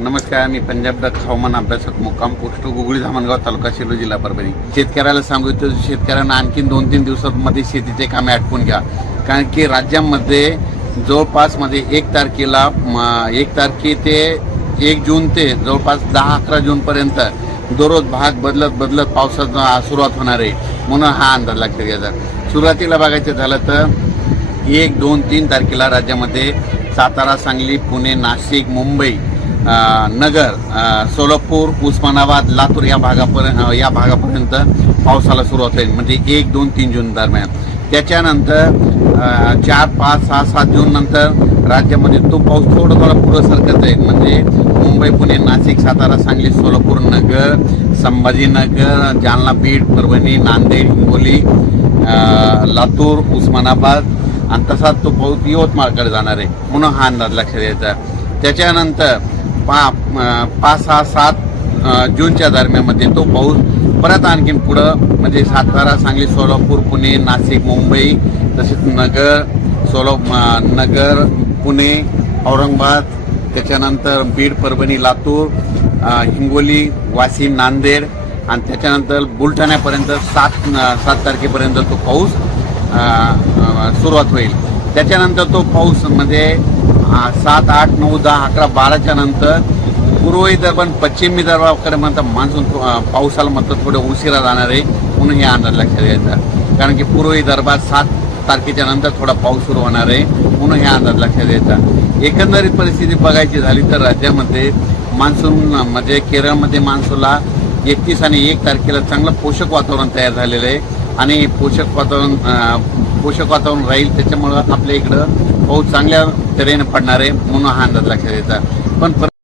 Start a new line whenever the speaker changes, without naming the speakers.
नमस्कार मी पंजाब दत्त हवामान अभ्यासक मुक्काम पोस्ट गुगळी धामणगाव तालुका सेलू जिल्हा परभणी शेतकऱ्याला सांगू इच्छितो शेतकऱ्यांना आणखी दोन तीन दिवसांमध्ये शेतीचे कामे आटपून घ्या कारण की राज्यामध्ये जवळपासमध्ये मध्ये एक तारखेला एक तारखे ते एक जून ते जवळपास दहा अकरा जूनपर्यंत दररोज भाग बदलत बदलत पावसाचा सुरुवात होणार आहे म्हणून हा अंदाज लागतो याचा सुरुवातीला बघायचं झालं तर एक दोन तीन तारखेला राज्यामध्ये सातारा सांगली पुणे नाशिक मुंबई नगर सोलापूर उस्मानाबाद लातूर या भागापर्यंत या भागापर्यंत पावसाला सुरुवात होईल म्हणजे एक दोन तीन जून दरम्यान त्याच्यानंतर चार पाच सहा सात जून नंतर राज्यामध्ये तो पाऊस थोडं थोडा पुढं सरकत जाईल म्हणजे मुंबई पुणे नाशिक सातारा सांगली सोलापूर नगर संभाजीनगर जालना बीड परभणी नांदेड हिंगोली लातूर उस्मानाबाद आणि तसाच तो पाऊस यवतमाळकडे जाणार आहे म्हणून हा अंदाज लक्षात येतं त्याच्यानंतर पा पाच सहा सात जूनच्या दरम्यानमध्ये तो पाऊस परत आणखीन पुढं म्हणजे सातारा सांगली सोलापूर पुणे नाशिक मुंबई तसेच नगर सोलो नगर पुणे औरंगाबाद त्याच्यानंतर बीड परभणी लातूर हिंगोली वाशिम नांदेड आणि त्याच्यानंतर बुलढाण्यापर्यंत सात सात तारखेपर्यंत तो पाऊस सुरुवात होईल त्याच्यानंतर तो पाऊस म्हणजे सात आठ नऊ दहा अकरा बाराच्या नंतर पूर्व विदर्भात पश्चिम विदर्भाकडे म्हणतात मान्सून पावसाला म्हणतात थोडं उशिरा जाणार आहे म्हणून हे अंदाज लक्षात घ्यायचा कारण की पूर्व विदर्भात सात तारखेच्या नंतर थोडा पाऊस सुरू होणार आहे म्हणून हे अंदाज लक्षात घ्यायचा एकंदरीत परिस्थिती बघायची झाली तर राज्यामध्ये मान्सून म्हणजे केरळमध्ये मान्सूनला एकतीस आणि एक तारखेला चांगलं पोषक वातावरण तयार झालेलं आहे आणि पोषक वातावरण पोषक वातावरण राहील त्याच्यामुळं आपल्या इकडं पाऊस चांगल्या तऱ्हेने पडणार आहे म्हणून हा अंदाज लक्षात यायचा पण